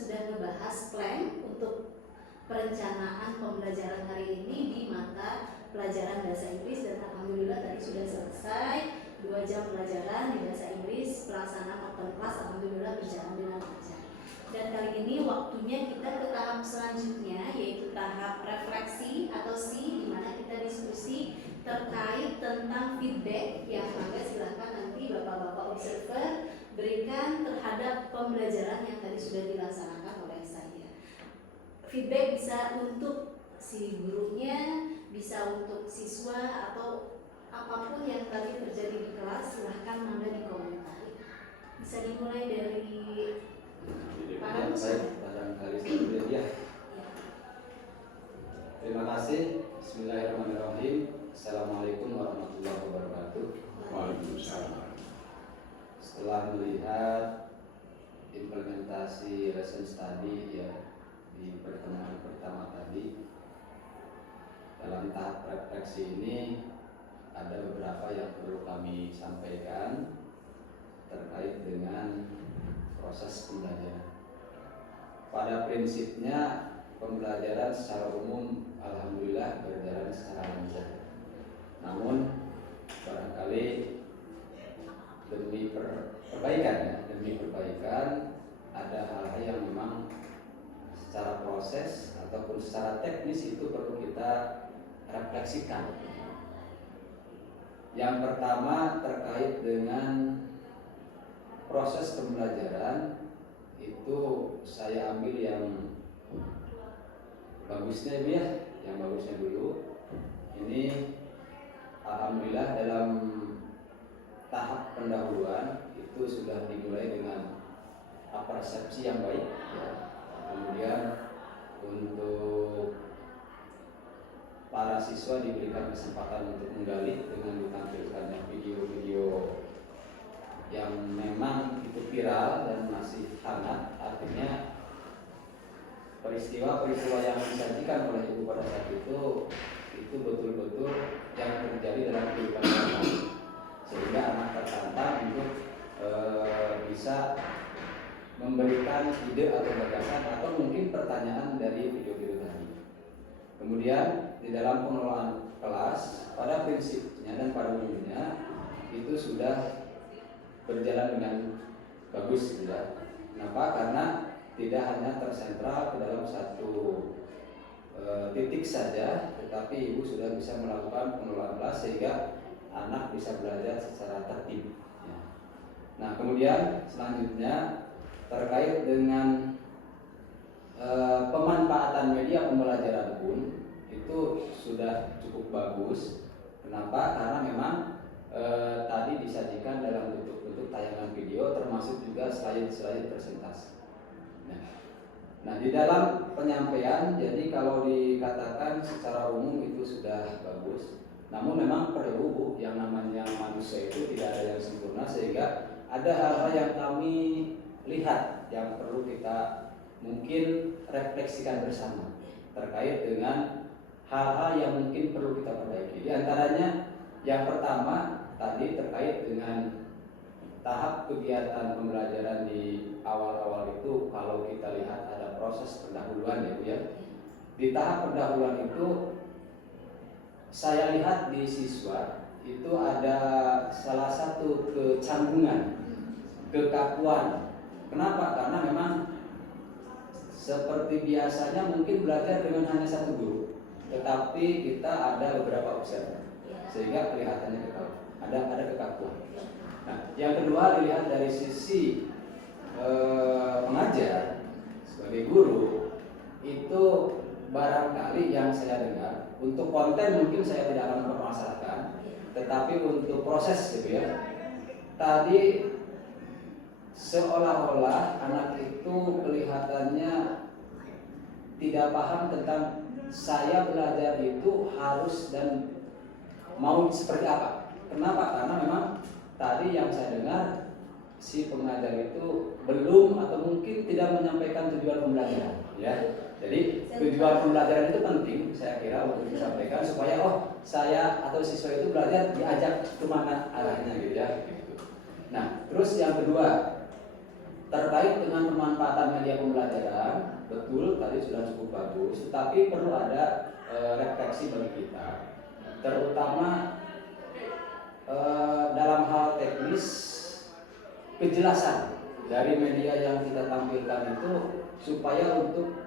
sudah membahas plan untuk perencanaan pembelajaran hari ini di mata pelajaran bahasa Inggris, dan alhamdulillah tadi sudah selesai 2 jam pelajaran di bahasa Inggris. Pelaksanaan open class alhamdulillah berjalan dengan lancar. Dan kali ini waktunya kita ke tahap selanjutnya, yaitu tahap refleksi atau C, di mana kita diskusi terkait tentang feedback yang mangga silakan nanti bapak-bapak observer berikan terhadap pembelajaran yang tadi sudah dilaksanakan oleh saya. Feedback bisa untuk si gurunya, bisa untuk siswa, atau apapun yang tadi terjadi di kelas, silahkan mangga dikomentari. Bisa dimulai dari Pak barangkali ya. Terima kasih. Bismillahirrahmanirrahim. Assalamualaikum warahmatullahi wabarakatuh. Waalaikumsalam. Setelah melihat implementasi lesson study ya di pertemuan pertama tadi, dalam tahap refleksi ini ada beberapa yang perlu kami sampaikan terkait dengan proses pembelajaran. Pada prinsipnya pembelajaran secara umum alhamdulillah berjalan secara lancar. Namun barangkali demi perbaikan ada hal-hal yang memang secara proses ataupun secara teknis itu perlu kita refleksikan. Yang pertama terkait dengan proses pembelajaran, itu saya ambil yang bagusnya Ibu ya, yang bagusnya dulu. Ini alhamdulillah dalam tahap pendahuluan itu sudah dimulai dengan persepsi yang baik ya. Kemudian untuk para siswa diberikan kesempatan untuk menggali dengan ditampilkannya video-video yang memang itu viral dan masih hangat. Artinya peristiwa-peristiwa yang disajikan oleh ibu pada saat itu betul-betul yang terjadi dalam kehidupan anak, sehingga anak tertantang untuk bisa memberikan ide atau gagasan atau mungkin pertanyaan dari video-video tadi. Kemudian di dalam pengelolaan kelas pada prinsipnya dan pada umumnya itu sudah berjalan dengan bagus ya. Kenapa? Karena tidak hanya tersentral ke dalam satu titik saja, tetapi ibu sudah bisa melakukan pengelolaan kelas sehingga anak bisa belajar secara tertib ya. Nah kemudian selanjutnya terkait dengan pemanfaatan media pembelajaran pun itu sudah cukup bagus. Kenapa? Karena memang tadi disajikan dalam bentuk tayangan video, termasuk juga slide presentasi. Nah, di dalam penyampaian, jadi kalau dikatakan secara umum itu sudah bagus, namun memang perlu yang namanya manusia itu tidak ada yang sempurna, sehingga ada hal-hal yang kami lihat yang perlu kita mungkin refleksikan bersama terkait dengan hal-hal yang mungkin perlu kita perbaiki. Di antaranya yang pertama tadi terkait dengan tahap kegiatan pembelajaran di awal-awal itu, kalau kita lihat ada proses pendahuluan ya Bu ya. Di tahap pendahuluan itu saya lihat di siswa itu ada salah satu kecanggungan, kekakuan. Kenapa? Karena memang seperti biasanya mungkin belajar dengan hanya satu guru, tetapi kita ada beberapa observer sehingga kelihatannya ada kekakuan. Nah, yang kedua dilihat dari sisi pengajar sebagai guru itu barangkali yang saya dengar untuk konten mungkin saya tidak akan mempermasalahkan, tetapi untuk proses gitu ya. Tadi seolah-olah anak itu kelihatannya tidak paham tentang saya belajar itu harus dan mau seperti apa. Kenapa? Karena memang tadi yang saya dengar si pengajar itu belum atau mungkin tidak menyampaikan tujuan pembelajaran ya. Jadi tujuan pembelajaran itu penting saya kira untuk disampaikan supaya saya atau siswa itu belajar diajak kemana arahnya gitu ya. Nah terus yang kedua terkait dengan pemanfaatan media media pembelajaran betul tadi sudah cukup bagus, tetapi perlu ada refleksi bagi kita, terutama dalam hal teknis kejelasan dari media yang kita tampilkan itu supaya untuk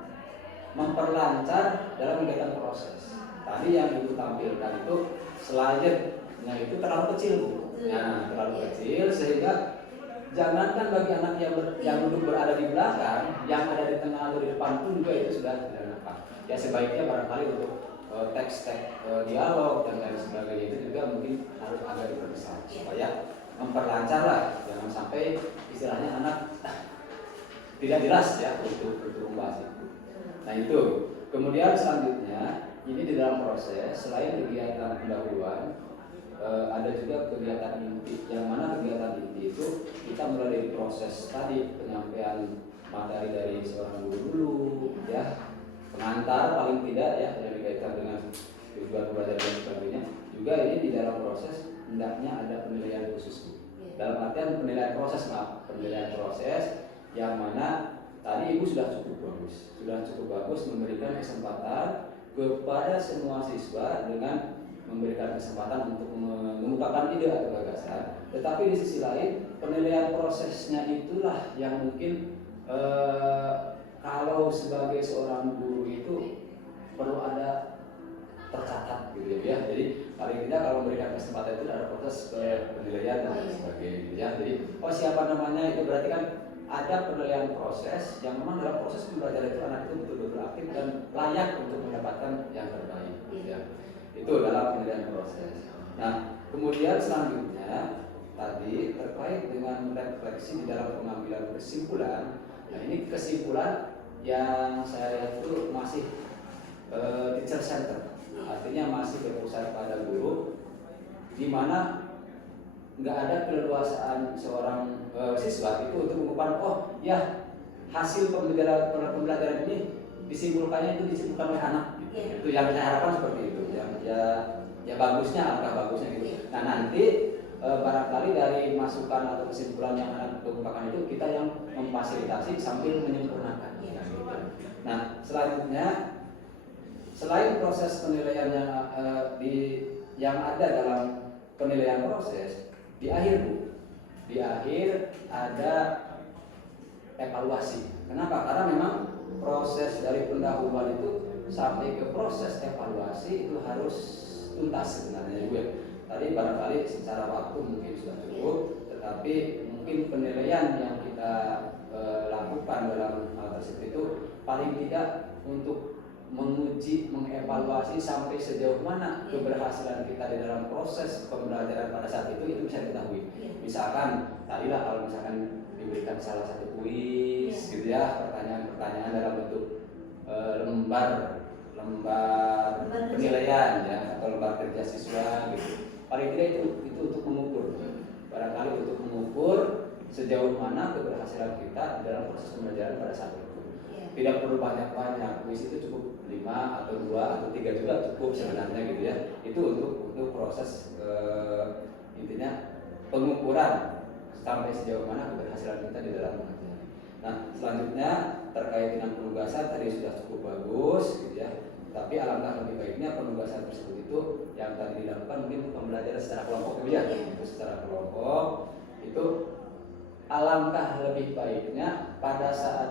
memperlancar dalam kegiatan proses. Tadi yang Ibu tampilkan itu slide-nya itu terlalu kecil, Bu. Nah, terlalu kecil sehingga jangankan bagi anak yang duduk berada di belakang, yang ada di tengah atau di depan pun juga itu sudah tidak nampak. Ya sebaiknya barangkali untuk teks-teks dialog dan lain sebagainya itu juga mungkin harus agak diperbesar supaya memperlancar lah, jangan sampai istilahnya anak tidak jelas ya untuk membahas itu. Nah itu. Kemudian selanjutnya ini di dalam proses selain kegiatan pendahuluan ada juga kegiatan inti, yang mana kegiatan inti itu kita mulai dari proses tadi penyampaian materi dari seorang guru dulu, ya pengantar paling tidak ya yang dikaitkan dengan tujuan belajar dan sebagainya. Juga ini di dalam proses hendaknya ada penilaian khusus. Dalam artian penilaian proses, penilaian proses yang mana tadi Ibu sudah cukup bagus memberikan kesempatan kepada semua siswa dengan memberikan kesempatan untuk mengungkapkan ide atau gagasan. Tetapi di sisi lain penilaian prosesnya itulah yang mungkin kalau sebagai seorang guru itu perlu ada tercatat gitu ya. Jadi paling tidak kalau memberikan kesempatan itu ada proses penilaian dan sebagainya ya. Jadi siapa namanya itu berarti kan ada penilaian proses yang memang dalam proses pembelajaran itu anak itu betul-betul aktif dan layak untuk mendapatkan yang terbaik ya. Itu dalam penilaian proses. Nah, kemudian selanjutnya tadi terkait dengan refleksi di dalam pengambilan kesimpulan. Nah, ini kesimpulan yang saya lihat itu masih teacher center. Artinya masih berpusat pada guru, di mana nggak ada keleluasaan seorang siswa itu untuk mengungkapkan hasil pembelajaran ini disimpulkan oleh anak. Itu yang saya harapkan seperti itu. Ya bagusnya, alangkah bagusnya gitu. Nah nanti barangkali dari masukan atau kesimpulan yang anak kemukakan itu kita yang memfasilitasi sambil menyempurnakan. Nah selanjutnya selain proses penilaian yang ada dalam penilaian proses, di akhir ada evaluasi. Kenapa? Karena memang proses dari pendahuluan itu sampai ke proses evaluasi itu harus tuntas sebenarnya juga. Tadi barangkali secara waktu mungkin sudah cukup, tetapi mungkin penilaian yang kita lakukan dalam hal tersebut itu paling tidak untuk menguji, mengevaluasi sampai sejauh mana keberhasilan kita di dalam proses pembelajaran pada saat itu bisa diketahui. Misalkan tadilah kalau misalkan diberikan salah satu kuis gitu ya, pertanyaan-pertanyaan dalam bentuk lembar penilaian ya atau lembar kerja siswa gitu. Paling tidak itu untuk mengukur. Barangkali untuk mengukur sejauh mana keberhasilan kita di dalam proses pembelajaran pada saat itu. Tidak perlu banyak-banyak, kuis itu cukup 5 atau 2 atau 3 juga cukup sebenarnya gitu ya. Itu untuk proses intinya pengukuran sampai sejauh mana keberhasilan kita di dalam pengajaran. Nah selanjutnya terkait dengan penugasan tadi sudah cukup bagus gitu ya. Tapi alangkah lebih baiknya penugasan tersebut itu yang tadi dilakukan mungkin pembelajaran secara kelompok ya. Itu secara kelompok itu alangkah lebih baiknya pada saat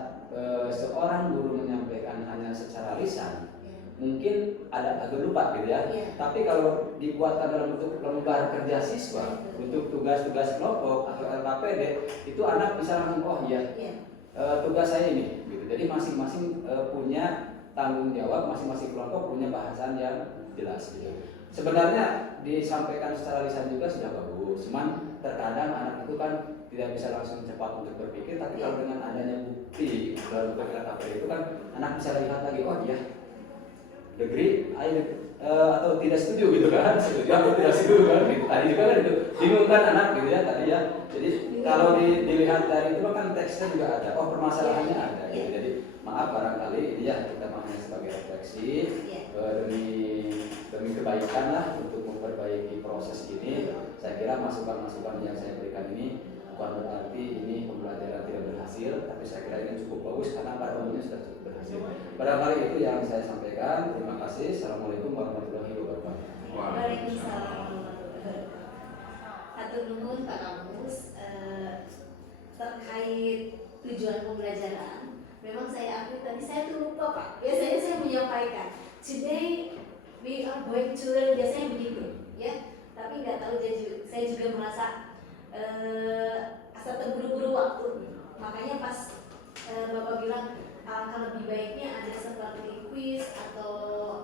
seorang guru menyampaikan hanya secara lisan, mungkin agak lupa gitu ya. Tapi kalau dibuatkan dalam bentuk lembar kerja siswa, untuk tugas-tugas kelompok atau LKPD, itu anak bisa langsung tugas saya ini. Gitu. Jadi masing-masing punya tanggung jawab, masing-masing kelompok punya bahasan yang jelas. Gitu. Sebenarnya disampaikan secara lisan juga sudah bagus, cuman terkadang anak itu kan tidak bisa langsung cepat untuk berpikir, tapi kalau dengan adanya bukti dalam KPD itu kan anak bisa lihat lagi, agree, atau tidak setuju gitu kan, setuju atau tidak setuju kan, gitu. Tadi juga kan itu bingung kan anak gitu ya tadi ya. Jadi kalau dilihat dari itu kan teksnya juga ada, permasalahannya ada. Gitu. Jadi maaf barangkali ini ya kita maknanya sebagai refleksi demi kebaikan lah untuk memperbaiki proses ini. Saya kira masukan-masukan yang saya berikan ini bukan berarti ini pembelajaran tidak berhasil, tapi saya kira ini cukup bagus karena pada umumnya sudah cukup berhasil. Barangkali itu yang saya sampaikan. Terima kasih. Assalamualaikum warahmatullahi wabarakatuh. Waalaikumsalam warahmatullahi wabarakatuh. Hatur nuhun Pak Kamus, terkait tujuan pembelajaran. Memang saya akui tadi saya tuh lupa Pak. Biasanya saya menyampaikan today we are going to learn, biasanya begitu ya. Tapi nggak tahu saya juga merasa asa terburu-buru waktu. Makanya pas Bapak bilang alangkah lebih baiknya ada seperti quiz atau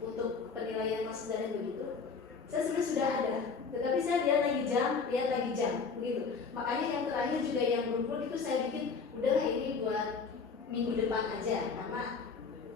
untuk penilaian masuk dan begitu. Saya sebenarnya sudah ada, tetapi saya lihat lagi jam, begitu. Makanya yang terakhir juga yang berumpul itu saya bikin udahlah ini buat minggu depan aja, karena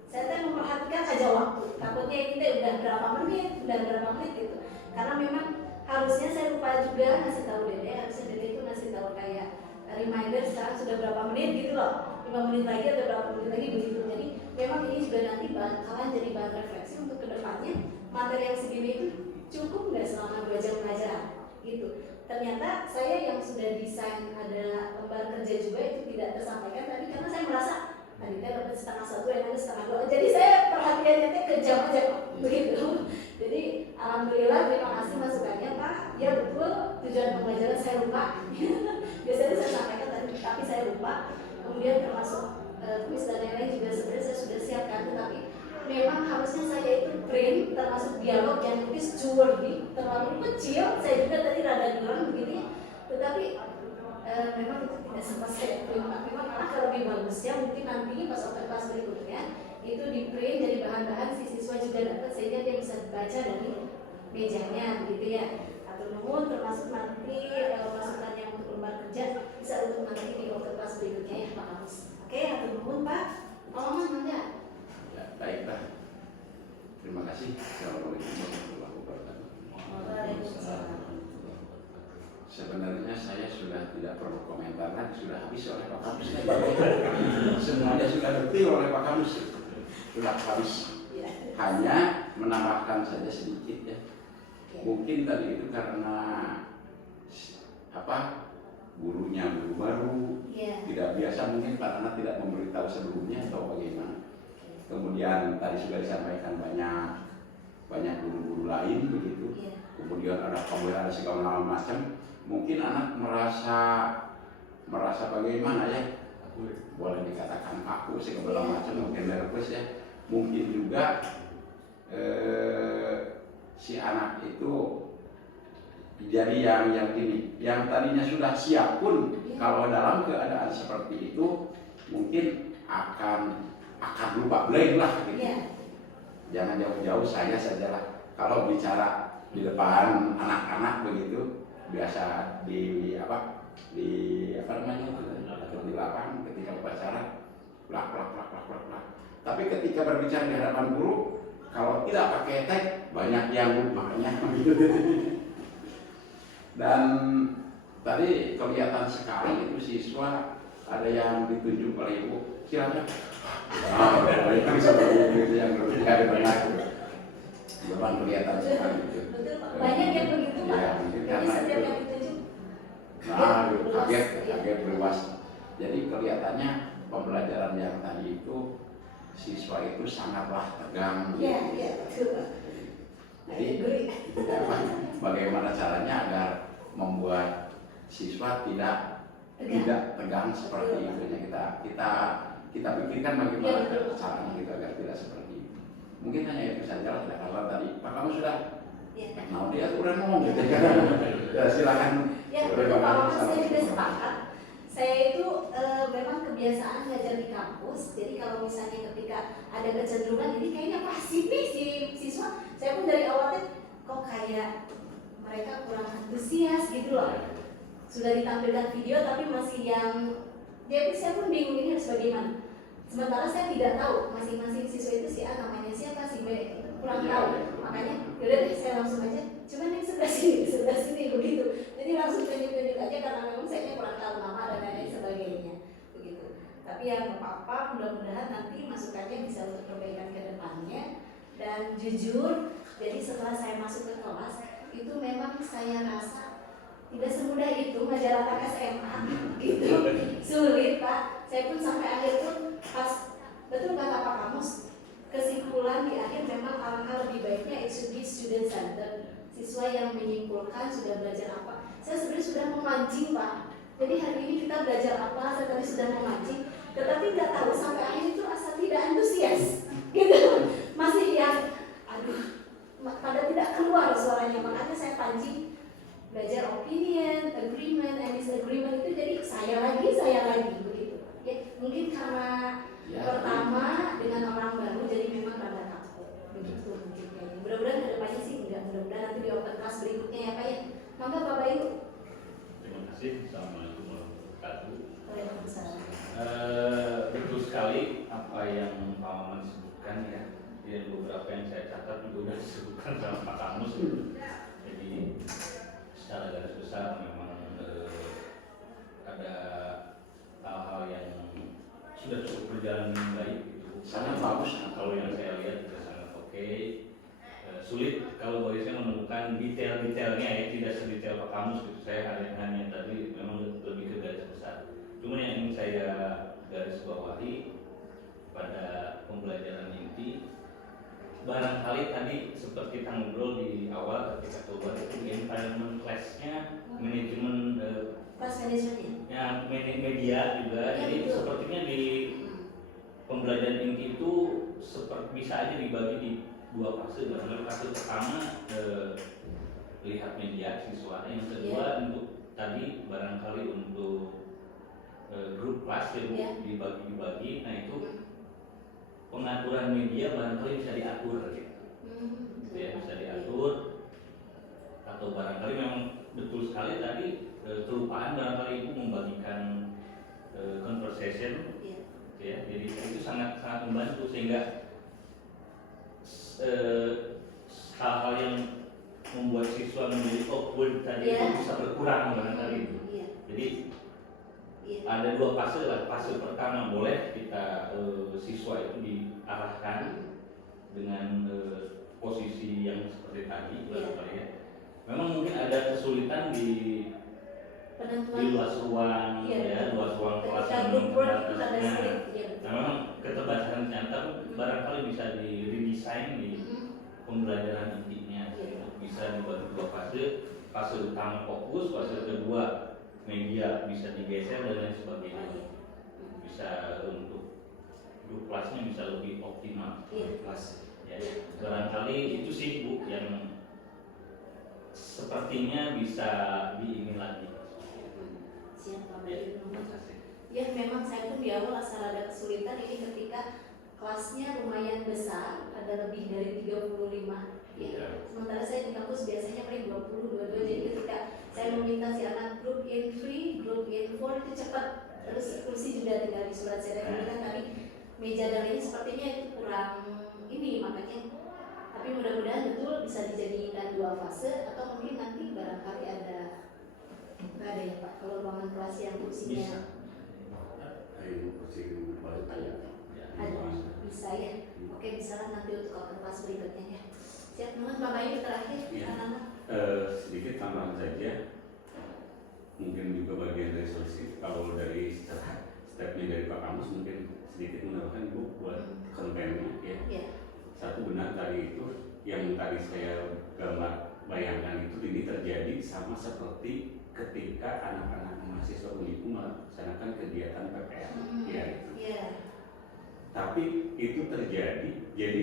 saya memperhatikan aja waktu. Takutnya ini udah berapa menit gitu. Karena memang harusnya saya lupa juga ngasih tahu Dede, harusnya Dede itu ngasih tahu kayak reminder sekarang sudah berapa menit gitu loh, 5 menit lagi atau berapa menit lagi begitu. Jadi memang ini juga nanti bakalan jadi bahan refleksi untuk kedepannya materi yang segini itu cukup nggak selama 2 jam pelajaran gitu. Ternyata saya yang sudah desain ada lembar kerja juga itu tidak tersampaikan tadi karena saya merasa tadi saya dapat 1:30 yang ada 1:30, jadi saya perhatiannya ke jam aja kok begitu. Jadi alhamdulillah terima kasih masukannya Pak. Ya betul, tujuan pembelajaran saya lupa. Biasanya saya sampaikan tadi tapi saya lupa. Kemudian termasuk kuis dan lain-lain juga sebenarnya saya sudah siapkan, tetapi memang harusnya saya itu print termasuk dialog yang tulis Juwerdi terlalu kecil. Saya juga tadi rada bilang begitu ya, tetapi memang itu tidak sempat saya print. Memang akan lebih bagusnya mungkin nanti pas open class berikutnya itu di print jadi bahan-bahan si siswa juga dapat sehingga dia bisa baca dari mejanya gitu ya. Atau nuhun termasuk nanti masukan yang untuk lembar kerja bisa untuk nanti di open class berikutnya ya Pak Kamus. Oke, atau nuhun Pak. Tolong enggak? Ya, baiklah. Terima kasih. Assalamualaikum warahmatullahi wabarakatuh. Waalaikumsalam. Sebenarnya saya sudah tidak perlu komentar lagi, sudah habis oleh Pak Kamus. Semuanya sudah detail oleh Pak Kamus. Sudah habis. Hanya menambahkan saja sedikit ya. Mungkin tadi itu karena gurunya guru baru, tidak biasa, mungkin karena tidak memberitahu sebelumnya atau bagaimana. Kemudian tadi sudah disampaikan banyak guru-guru lain begitu. Kemudian ada kamera, ada segala macam. Mungkin anak merasa bagaimana ya? Boleh dikatakan kaku segala macam, mungkin nervous ya. Mungkin juga si anak itu jadi yang gini, yang tadinya sudah siap pun kalau dalam keadaan seperti itu mungkin akan lupa blank lah gitu. Jangan jauh-jauh, saya sajalah kalau bicara di depan anak-anak begitu biasa di lapangan ketika upacara plak. Tapi ketika berbicara di hadapan guru, kalau tidak pakai tag banyak yang lupanya gitu. Dan tadi kelihatan sekali itu siswa ada yang ditunjuk oleh ibu, silakan. Itu seperti itu yang ada banyak. Depan kelihatan sekali itu. Banyak yang begitu Pak. Ya, mungkin karena itu. Kaget berwas. Jadi kelihatannya pembelajaran yang tadi itu siswa itu sangatlah tegang. Iya, betul. Jadi bagaimana caranya agar membuat siswa tidak tegang seperti itu? Kita pikirkan bagaimana caranya gitu agar tidak seperti itu. Mungkin hanya itu saja lah. Kalau tadi Pak kamu sudah mau dia udah ngomong gitu. Ya, silakan. Ya, betul Pak, saya juga sepakat. Saya itu memang kebiasaan belajar di kampus. Jadi kalau misalnya ketika ada kecenderungan ini kayaknya pasti nih si siswa, saya pun dari awalnya kok kayak mereka kurang antusias gitu loh. Sudah ditampilkan video tapi masih yang jadi saya pun bingung ini harus bagaimana. Sementara saya tidak tahu masing-masing siswa itu si A namanya siapa, si B kurang tahu. Makanya yaudah deh saya langsung aja. Cuman yang sebelah sini begitu. Jadi langsung tunjuk-tunjuk aja karena memang saya kurang tahu nama dan lain sebagainya begitu. Tapi ya nggak apa-apa, mudah-mudahan nanti masukannya bisa untuk perbaikan ke depannya. Dan jujur, jadi setelah saya masuk ke kelas itu memang saya rasa tidak semudah itu ngajar anak SMA gitu, sulit Pak. Saya pun sampai akhir pun pas betul kata Pak Kamus, kesimpulan di akhir memang alangkah lebih baiknya it should be student center, siswa yang menyimpulkan sudah belajar apa. Saya sebenarnya sudah memancing Pak, jadi hari ini kita belajar apa, saya tadi sudah memancing, tetapi nggak tahu sampai akhir itu asa tidak antusias gitu, masih yang aduh pada tidak keluar suaranya, makanya saya pancing belajar opinion, agreement, and disagreement itu jadi saya lagi begitu ya. Mungkin karena pertama dengan orang baru jadi memang rada takut begitu mungkin kayaknya. Mudah-mudahan kedepannya sih enggak, mudah-mudahan nanti di open class berikutnya ya Pak ya. Maka Bapak Ibu. Terima kasih. Assalamualaikum warahmatullahi wabarakatuh. Waalaikumsalam. Betul sekali apa yang Pak Maman sebutkan ya. Beberapa yang saya catat juga sudah disebutkan sama Pak Kamus. Jadi secara garis besar memang ada hal-hal yang sudah cukup berjalan dengan baik gitu. Sangat bagus. Kalau yang saya lihat juga sangat oke. Sulit kalau bagi saya menemukan detail-detailnya ya, tidak sedetail Pak Kamus gitu. Saya hanya tadi memang lebih ke garis besar. Cuman yang ingin saya garis bawahi pada pembelajaran inti, barangkali tadi seperti kita ngobrol di awal ketika coba itu di environment class-nya manajemen Class management ya media juga ya, jadi betul. sepertinya di pembelajaran inti itu seperti bisa aja dibagi di dua fase. Barangkali fase pertama lihat media siswa, yang kedua untuk tadi barangkali untuk grup kelas yang dibagi-bagi. Nah itu pengaturan media barangkali bisa diatur gitu. Ya, bisa diatur, atau barangkali memang betul sekali tadi kelupaan barangkali ibu membagikan conversation ya, jadi itu sangat membantu sehingga hal-hal yang membuat siswa menjadi awkward tadi itu bisa berkurang barangkali itu. Jadi ada dua fase lah. Fase pertama boleh kita siswa itu diarahkan dengan posisi yang seperti tadi barangkali ya. Memang mungkin ada kesulitan di luas ruang ya, luas ruang kelas yang terbatasnya. Nah, memang keterbatasan ternyata barangkali bisa diredesain di pembelajaran intinya. Bisa dibagi dua fase. Fase utama fokus, fase kedua media bisa digeser dan lain sebagainya. Bisa untuk grup kelasnya bisa lebih optimal. Kelas. Ya, barangkali itu sih Bu yang sepertinya bisa diingin lagi. Siapa ya, memang saya pun di awal asal ada kesulitan ini ketika kelasnya lumayan besar, ada lebih dari 35 ya. Sementara saya di kampus biasanya paling 22, jadi ketika saya meminta si anak grup in 3, grup in 4 itu cepat. Terus kursi juga tinggal di surat saya kan tadi meja dan lain sepertinya itu kurang ini, makanya tapi mudah-mudahan betul bisa dijadikan dua fase, atau mungkin nanti barangkali ada nggak ada ya Pak kalau ruangan kelas yang kursinya ada bisa ya. Oke, bisa lah nanti untuk open kelas berikutnya ya. Siap teman Bapak Ibu terakhir anak-anak. Sedikit tambahan saja, mungkin juga bagian dari solusi. Kalau dari stepnya dari Pak Kamus mungkin sedikit menambahkan Bu buat kontennya ya. Satu benar tadi itu yang tadi saya bayangkan itu ini terjadi sama seperti ketika anak-anak mahasiswa UNIPU melaksanakan kegiatan PPL ya. Tapi itu terjadi, jadi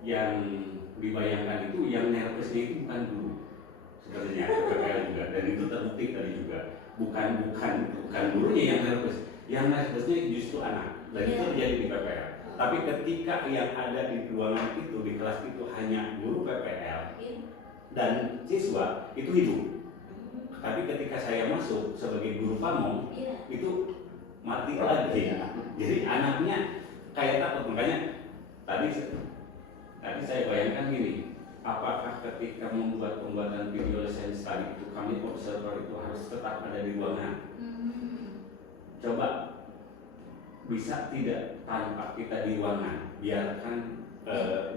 yang dibayangkan itu yang nervousnya itu bukan guru sebenarnya PPL juga, dan itu terbukti tadi juga bukan gurunya yang nervousnya justru anak, dan itu terjadi di PPL. Tapi ketika yang ada di ruangan itu, di kelas itu hanya guru PPL dan siswa, itu hidup. Tapi ketika saya masuk sebagai guru pamong, itu mati lagi. Jadi anaknya kayak takut. Makanya tadi saya bayangkan gini, apakah ketika membuat pembuatan video lesson study itu kami observer itu harus tetap ada di ruangan? Coba bisa tidak tanpa kita di ruangan, biarkan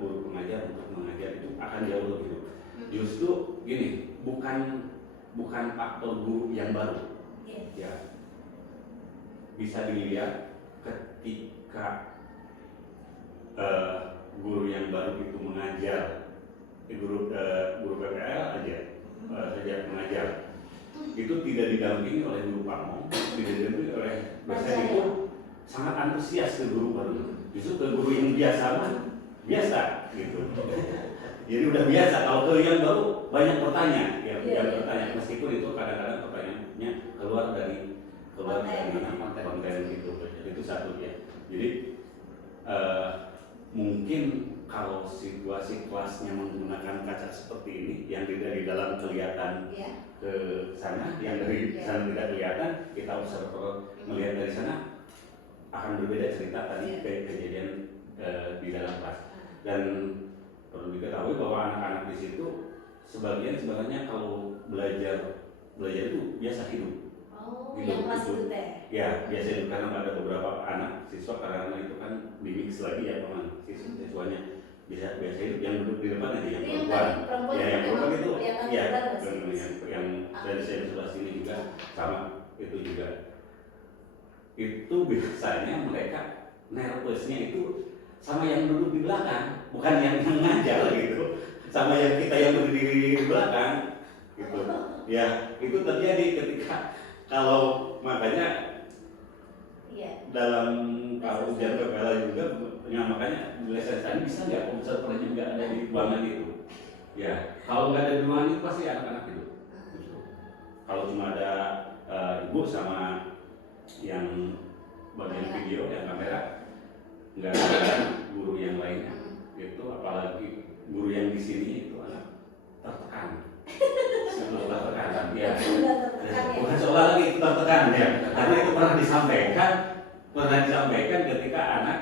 guru pengajar untuk mengajar, itu akan jauh lebih. Justru gini, bukan bukan faktor guru yang baru. Iya. Ya, bisa dilihat ketika guru yang baru itu mengajar, guru PPL aja saja mengajar, itu tidak didampingi oleh guru pamong, tidak didampingi oleh dosen, itu sangat antusias ke guru baru. Justru ke guru yang biasa mah biasa gitu. Jadi udah biasa. Kalau ke yang baru banyak bertanya, yang bertanya, meskipun itu kadang-kadang pertanyaannya keluar dari konten itu satu ya. Jadi mungkin kalau situasi kelasnya menggunakan kaca seperti ini yang tidak di dalam kelihatan ke sana, yang dari sana tidak kelihatan, kita observer melihat dari sana akan berbeda cerita tadi kejadian di dalam kelas. Dan perlu diketahui bahwa anak-anak di situ sebenarnya kalau belajar itu biasa hidup. Yang kelas itu teh. Ya, biasanya karena ada beberapa anak siswa karena itu kan dimix lagi ya teman siswanya biasa hidup yang duduk di depan aja yang perempuan. Ya, yang perempuan itu yang dari sebelah sini juga sama itu juga. Itu biasanya mereka nervousnya itu sama yang duduk di belakang, bukan yang mengajar gitu, sama yang kita yang berdiri di belakang gitu. Ya, itu terjadi ketika kalau makanya dalam kalau ujian PPL juga, ya makanya lesson tadi bisa nggak observer juga ada di ruangan itu. Ya, kalau nggak ada di ruangan itu pasti anak-anak itu. Kalau cuma ada ibu sama yang bagian video, yang kamera, nggak ada guru yang lainnya. Itu apalagi guru yang di sini itu anak tertekan. Tertekan, ya. Bukan seolah lagi itu tertekan ya, karena itu pernah disampaikan ketika anak,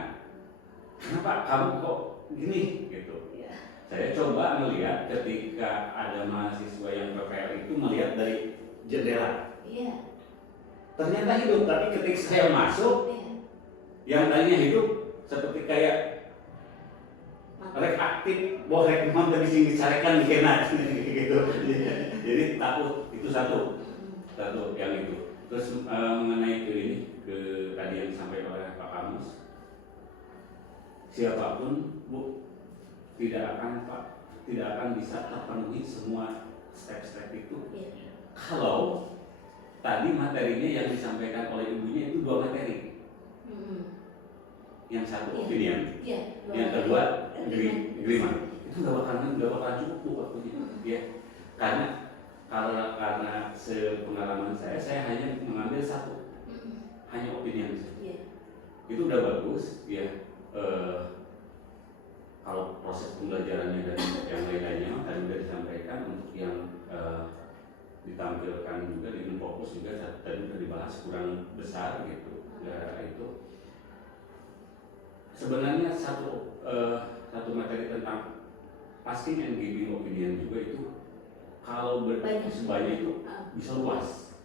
kenapa kamu kok gini gitu. Saya coba melihat ketika ada mahasiswa yang PPL itu melihat dari jendela. Ternyata hidup, tapi ketika saya masuk, yang tadinya hidup seperti kayak rek aktif, bahwa rek memang tadi sing dicarikan di kena gitu. Jadi takut itu satu yang itu. Terus mengenai ke tadi yang disampaikan oleh Pak Kamus, siapapun Bu tidak akan bisa terpenuhi semua step-step itu. Kalau tadi materinya yang disampaikan oleh ibunya itu 2 materi. Yang satu opinion, yang kedua agreement. Itu nggak bakalan cukup Bu waktunya. Ya, karena sepengalaman saya hanya mengambil satu, hanya opinion. Itu udah bagus ya. Kalau proses pembelajarannya dan yang lain-lainnya tadi sudah disampaikan, untuk yang ditampilkan juga dengan fokus juga tadi sudah dibahas kurang besar gitu. Ya, itu sebenarnya satu materi tentang asking and giving opinion juga itu kalau sebanyak itu bisa luas.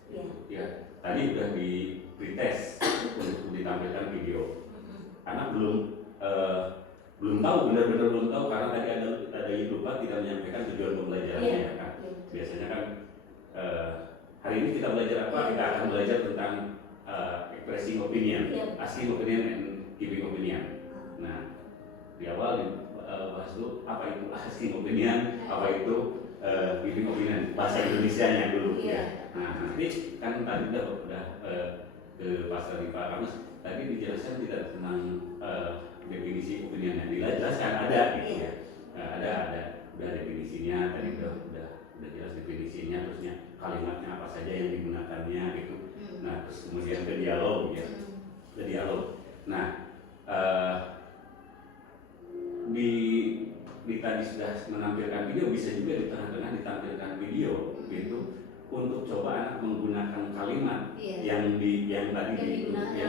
Ya, tadi sudah di pretest untuk ditampilkan video. Anak belum tahu, benar-benar belum tahu karena tadi ada yang lupa tidak menyampaikan tujuan pembelajarannya kan. Biasanya kan hari ini kita belajar apa? Kita akan belajar tentang expressing opinion, asking opinion and giving opinion. Nah, di awal bahas dulu apa itu asking opinion, apa itu giving opinion, bahasa Indonesianya dulu ya. Nah, nanti kan tadi udah ke pasal di Pak Kamus tadi dijelaskan tidak tentang definisi opinion yang dijelaskan ada gitu ya. Ada udah definisinya tadi udah jelas definisinya, terusnya kalimatnya apa saja yang digunakannya gitu. Nah, terus kemudian ke dialog ya. Ke dialog. Nah, di tadi sudah menampilkan video, bisa juga di tengah-tengah ditampilkan video gitu untuk coba anak menggunakan kalimat yang tadi digunakan.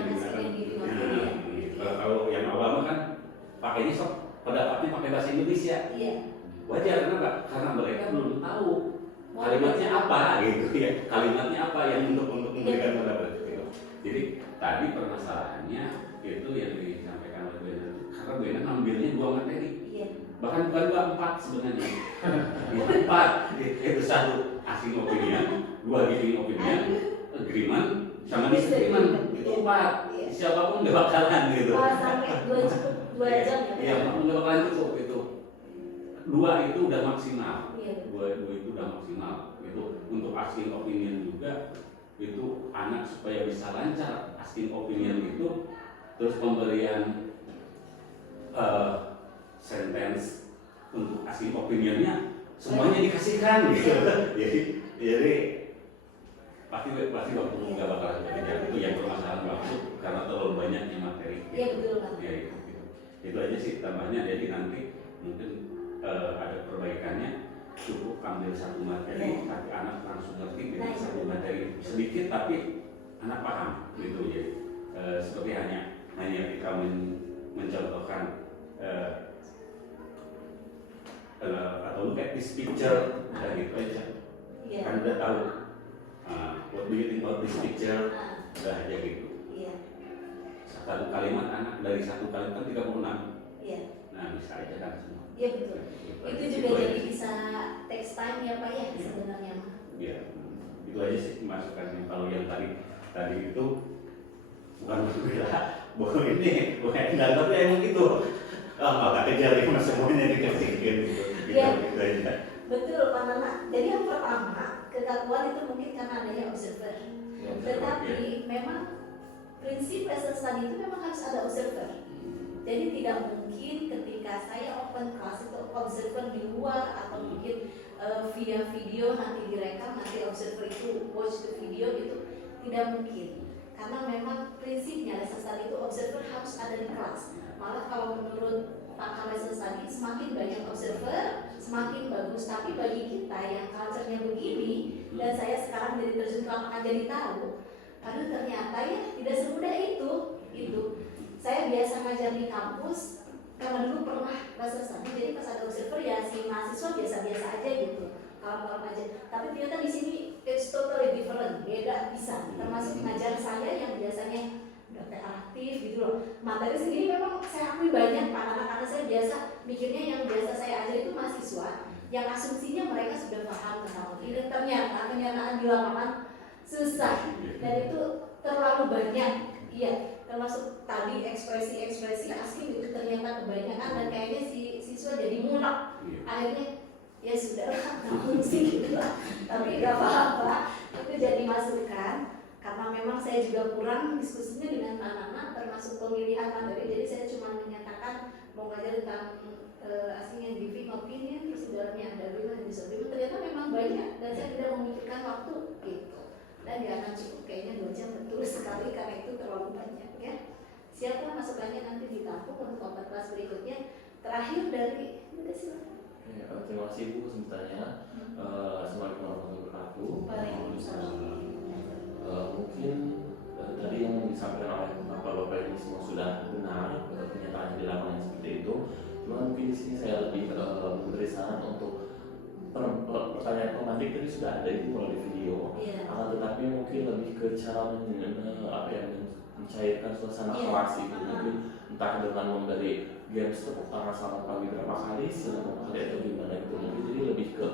Kalau yang awal kan pakainya sok pendapatnya pakai bahasa Indonesia. Wajar, kenapa? Karena mereka belum tahu kalimatnya apa gitu ya. Kalimatnya apa yang untuk memberikan pendapat gitu. Jadi tadi permasalahannya itu yang disampaikan oleh Bu Ena, karena Bu Ena ngambilnya 2 materi. Bahkan bukan 4 sebenarnya. 4 itu satu asking opinion, dua giving opinion, agreement, sama disagreement. Itu 4. Iya. Siapapun nggak bakalan gitu. Wah, sampai 2 jam ya. Iya, nggak bakalan cukup itu. 2 itu udah maksimal. Iya. 2 itu udah maksimal. Itu untuk asking opinion juga, itu anak supaya bisa lancar asking opinion itu, terus pemberian sentence untuk asking opinionnya semuanya dikasihkan gitu. Jadi pasti waktu nggak bakalan kejar. Itu yang permasalahan waktu karena terlalu banyaknya materi. Iya, betul, Pak. Ya, itu aja sih tambahnya. Jadi nanti mungkin ada perbaikannya, cukup ambil satu materi tapi anak langsung ngerti dengan satu materi sedikit tapi anak paham gitu. Jadi seperti hanya kita mencontohkan atau look at this picture dan gitu aja. Iya. Kan udah tahu what do you think about this picture, udah aja gitu. Iya. Satu kalimat anak dari satu kalimat 36. Iya. Nah bisa aja kan semua. Iya, betul. Itu juga jadi bisa text time ya Pak ya sebenarnya. Iya. Itu aja sih masukannya. Kalau yang tadi itu bukan bahwa ini bukan enggak, tapi emang gitu. Maka kejar itu semuanya dikasihkan gitu. Iya. Gitu aja. Betul Pak Nana. Jadi yang pertama kekakuan itu mungkin karena adanya observer. Tetapi memang prinsip lesson study itu memang harus ada observer. Jadi tidak mungkin ketika saya open class itu observer di luar atau mungkin via video nanti direkam nanti observer itu watch the video itu tidak mungkin. Karena memang prinsipnya lesson study itu observer harus ada di kelas. Malah kalau menurut pakar lesson study semakin banyak observer semakin bagus. Tapi bagi kita yang culture-nya begini dan saya sekarang jadi terjun ke lapangan jadi tahu, aduh ternyata ya tidak semudah itu. Saya biasa ngajar di kampus karena dulu pernah lesson study, jadi pas ada observer ya si mahasiswa biasa-biasa aja gitu, kalem-kalem aja. Tapi ternyata di sini it's totally different, beda bisa. Termasuk ngajar saya yang biasanya udah aktif gitu loh. Materi sendiri memang saya akui banyak Pak Nana, karena saya biasa mikirnya yang biasa saya ajar itu mahasiswa yang asumsinya mereka sudah paham tentang ini. Ternyata kenyataan di lapangan susah dan itu terlalu banyak. Iya, termasuk tadi ekspresi asing itu ternyata kebanyakan dan kayaknya si siswa jadi munak. Akhirnya ya sudahlah, namun sih gitu lah. Tapi nggak apa-apa, itu jadi masukan. Karena memang saya juga kurang diskusinya dengan Pak Nana termasuk pemilihan materi. Jadi saya cuma menyatakan mau ngajar tentang aslinya giving opinion, terus di dalamnya ada agreement dan disagreement. Ternyata memang banyak dan saya tidak memikirkan waktu gitu. Dan dia akan cukup kayaknya 2 jam betul sekali karena itu terlalu banyak ya. Siapa masukannya nanti ditampung untuk open kelas berikutnya. Terakhir dari udah silakan. Ya, terima kasih Bu kesempatannya. Assalamualaikum warahmatullahi wabarakatuh. Waalaikumsalam. Mungkin tadi yang disampaikan oleh Bapak-bapak ini semua sudah benar, kenyataannya di lapangan seperti itu. Cuma mungkin di sini saya lebih memberi saran untuk pertanyaan pemantik tadi sudah ada itu melalui video. Yeah. Tetapi mungkin lebih ke cara mencairkan suasana kelas itu. Mungkin entah dengan memberi games tepuk tangan selamat pagi berapa kali, berapa kali atau gimana itu. Mungkin jadi lebih ke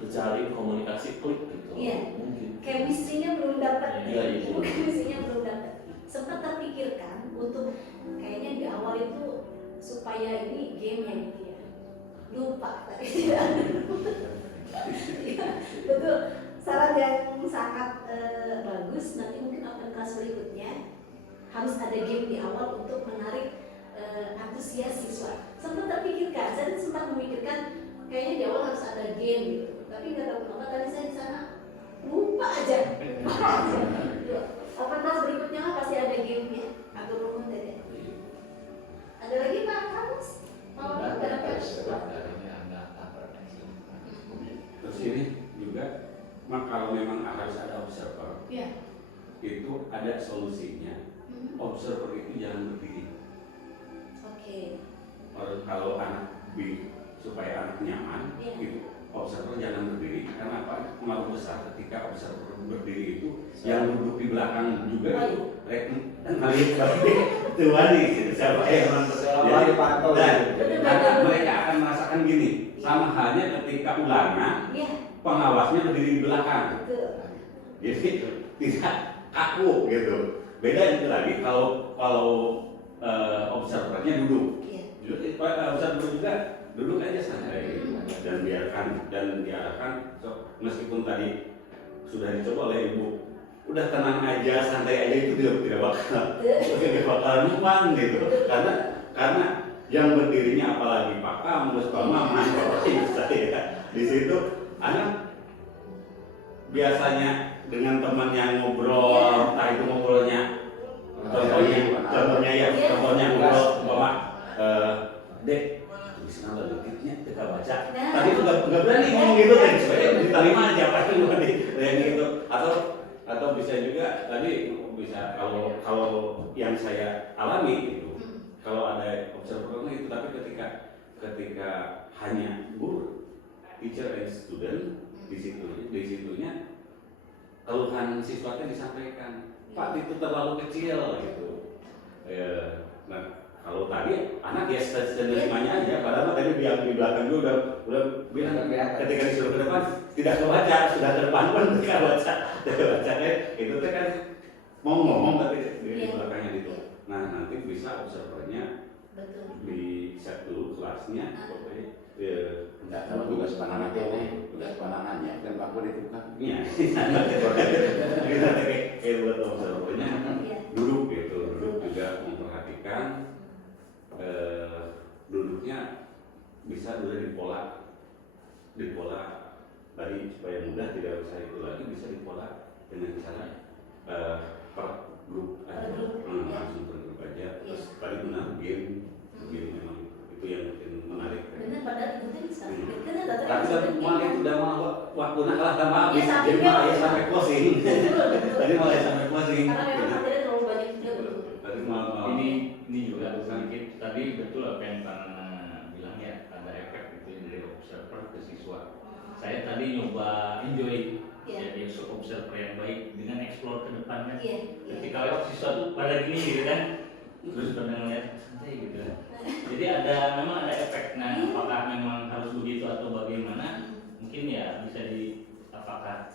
terjalin komunikasi klik gitu. Iya. Mungkin. Chemistry-nya belum dapat. Iya, iya. Chemistry-nya belum dapat. Sempat terpikirkan untuk kayaknya di awal itu supaya ini game yang gitu ya. Lupa tadi. Ya, betul. Saran yang sangat bagus. Nanti mungkin open kelas berikutnya harus ada game di awal untuk menarik antusias siswa. Sempat terpikirkan. Saya sempat memikirkan kayaknya di awal harus ada game gitu. Tapi nggak tahu kenapa tadi saya di sana lupa aja. Open kelas berikutnya lah pasti ada gamenya. Atau rumun tadi. Ada lagi Pak Kamus? Mau berapa? Terus ini juga, kalau memang harus ada observer, itu ada solusinya. Observer itu jangan berdiri. Oke. Kalau anak supaya anak nyaman, itu observer jangan berdiri. Karena apa? Pengaruh besar ketika observer berdiri itu yang duduk di belakang juga itu tuan nih siapa yang dan mereka akan merasakan gini, sama halnya ketika ulangan pengawasnya berdiri di belakang. Betul. Jadi tidak kaku gitu. Beda itu lagi kalau observernya duduk. Iya. Observer juga duduk aja santai gitu. Dan diarahkan meskipun tadi sudah dicoba oleh ibu, udah tenang aja, santai aja, itu tidak bakal numpang gitu. Karena yang berdirinya apalagi Pak Kamus, Pak Maman, Pak saya di situ, anak biasanya dengan temannya ngobrol, entah itu ngobrolnya, contohnya ngobrol, Bapak, Dek, tulisan ada detiknya, kita baca. Tadi tuh nggak berani ngomong gitu, deh, supaya diterima aja pasti yang gitu. Atau bisa juga tadi bisa kalau yang saya alami gitu, kalau ada observer itu, tapi ketika hanya guru, teacher and student di situnya keluhan siswanya disampaikan, Pak itu terlalu kecil gitu. Nah kalau tadi anak ya senerimanya aja, padahal tadi di belakang gue udah bilang ketika disuruh ke depan tidak kebaca, sudah ke depan pun tidak baca itu tuh kan mau ngomong tapi di belakangnya gitu. Nah nanti bisa observernya di set dulu kelasnya, pokoknya enggak, kalau tugas panangannya kan Pak Budi itu kan. Iya. Kita kayak buat observernya duduk gitu, duduk juga memperhatikan duduknya bisa dulu di pola tadi supaya mudah, tidak usah itu lagi, bisa di pola dengan cara per grup aja, langsung per grup aja. Terus tadi benar game memang itu yang bikin menarik. Benar, padahal itu bisa. Tapi malah itu udah waktu kalah sama habis, jadi malah ya sampai closing. Tadi malah sampai closing. Karena memang materinya terlalu banyak juga. Tadi malah ini juga sedikit tadi betul apa yang Pak Nana bilang ya, ada efek gitu dari observer ke siswa. Saya tadi nyoba enjoy jadi observer yang baik dengan explore ke depan kan. Ketika lewat siswa tuh pada gini gitu kan, terus pada ngeliat santai gitu kan. Jadi memang ada efek. Nah, apakah memang harus begitu atau bagaimana? Mungkin ya bisa apakah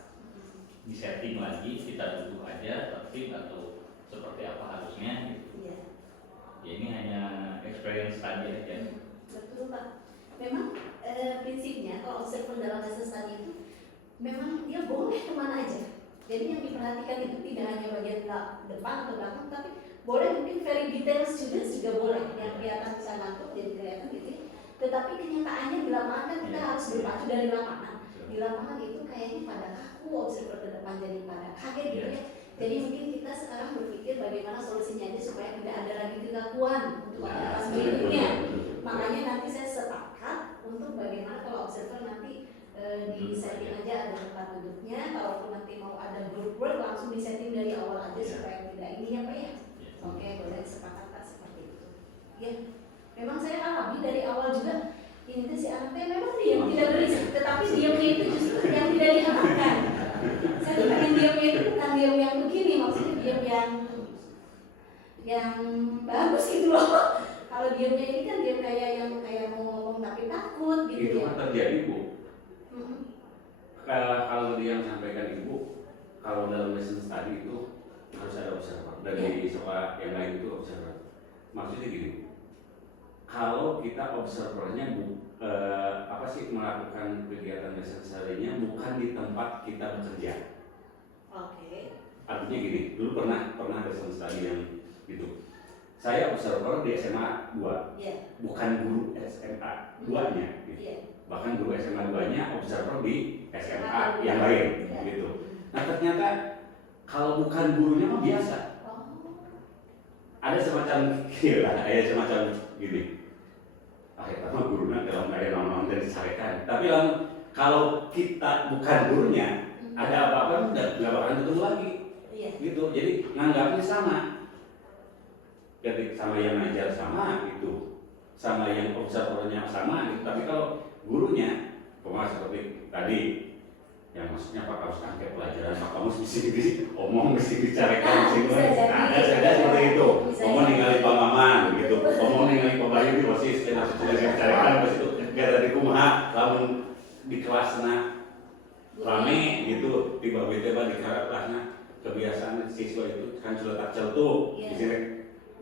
di setting lagi, kita duduk aja tertib atau seperti apa harusnya gitu. Ya ini hanya experience tadi aja. Betul Pak. Memang prinsipnya kalau observer dalam lesson study itu memang dia boleh kemana aja. Jadi yang diperhatikan itu tidak hanya bagian depan atau belakang, tapi boleh mungkin very detail students juga boleh. Yang kelihatan bisa nangkep jadi kelihatan gitu. Tetapi kenyataannya di lapangan kan kita harus berpacu dari lapangan. Di lapangan itu kayaknya pada kaku, observer ke depan jadi pada kaget gitu ya. Jadi mungkin kita sekarang berpikir bagaimana solusinya aja supaya tidak ada lagi kekakuan untuk aktivitas berikutnya. Makanya nanti saya sepakat untuk bagaimana kalau observer nanti di setting aja ada tempat duduknya. Kalaupun nanti mau ada group work langsung di setting dari awal aja supaya tidak ini ya Pak ya. Oke, boleh sepakat seperti itu. Ya, memang saya alami dari awal juga. Ini tuh si anaknya memang diam tidak berisik, tetapi diamnya itu justru yang tidak diharapkan. Saya tuh pengen diamnya itu bukan diam yang begini, maksudnya diam yang bagus gitu loh. Kalau diamnya ini kan diam kayak mau ngomong tapi takut gitu. Itu kan terjadi Bu. Kalau dia yang sampaikan Ibu, kalau dalam lesson study itu harus ada observer. Dari sekolah yang lain itu observer. Maksudnya gini, kalau kita observernya melakukan kegiatan lesson study-nya bukan di tempat kita bekerja. Oke. Artinya gini, dulu pernah lesson study yang gitu. Saya observer di SMA 2, bukan guru SMA 2-nya gitu. Bahkan guru SMA 2-nya observer di SMA yang lain gitu. Nah ternyata kalau bukan gurunya mah biasa. Ada semacam gini. Itu mah gurunya dalam kayak nonton dan disarekan. Tapi kalau kita bukan gurunya, ada apa-apa nggak bakalan ketemu lagi. Gitu. Jadi nganggapnya sama. Jadi sama yang ngajar sama gitu, sama yang observernya sama gitu. Tapi kalau gurunya, seperti tadi, yang maksudnya Pak harus angkat pelajaran, Pak kamu mesti omong, mesti bicarakan, ada seperti itu. Omong ningali Pak Maman, begitu. Omong ningali Pak Bayu di posisi, sudah bicarakan, pas itu biar dari kumaha, lamun di kelasnya siswa itu kan sudah takjal tuh, Iya. di sini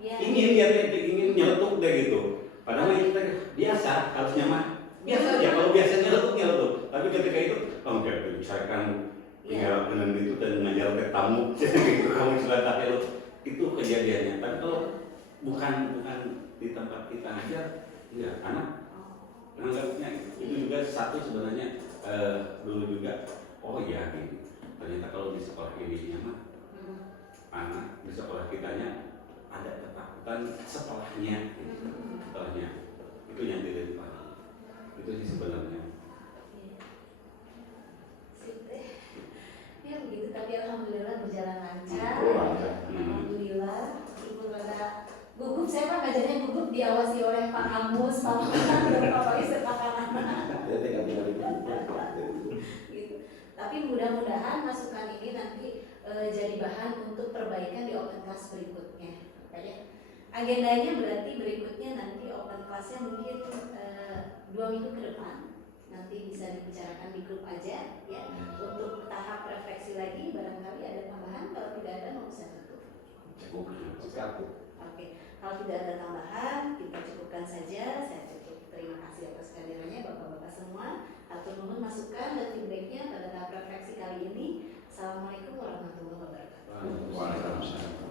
Iya. ingin dia ingin nyeletuk deh gitu. Padahal itu teh biasa, harusnya mah biasa aja. Kalau biasa nyeletuk. Tapi ketika itu, oh enggak, misalkan tinggal dengan itu dan mengajar ke tamu, gitu, kamu sudah takjal itu kejadiannya. Tapi kalau bukan di tempat kita ajar, ya anak menganggapnya itu juga satu sebenarnya dulu juga. Oh iya, gitu. Ternyata kalau di sekolah ini mah anak di sekolah kitanya ada ketakutan setelahnya, gitu. Setelahnya itu yang dilihat itu sih sebenarnya. Ya begitu, tapi alhamdulillah berjalan lancar. Alhamdulillah, meskipun ada gugup, saya pak ngajarnya gugup diawasi oleh Pak Amus, Pak dan Pak Faiz serta anak-anak. Gitu. Tapi mudah-mudahan masukan ini nanti jadi bahan untuk perbaikan di open class berikutnya. Ya. Agendanya berarti berikutnya nanti open classnya mungkin 2 minggu ke depan. Nanti bisa dibicarakan di grup aja ya. Untuk tahap refleksi lagi barangkali ada tambahan, kalau tidak ada mau bisa tutup. Oke, kalau tidak ada tambahan kita cukupkan saja. Saya cukup terima kasih atas kehadirannya bapak-bapak semua. Atur nuhun masukan dan feedbacknya pada tahap refleksi kali ini. Assalamualaikum warahmatullahi wabarakatuh. Waalaikumsalam.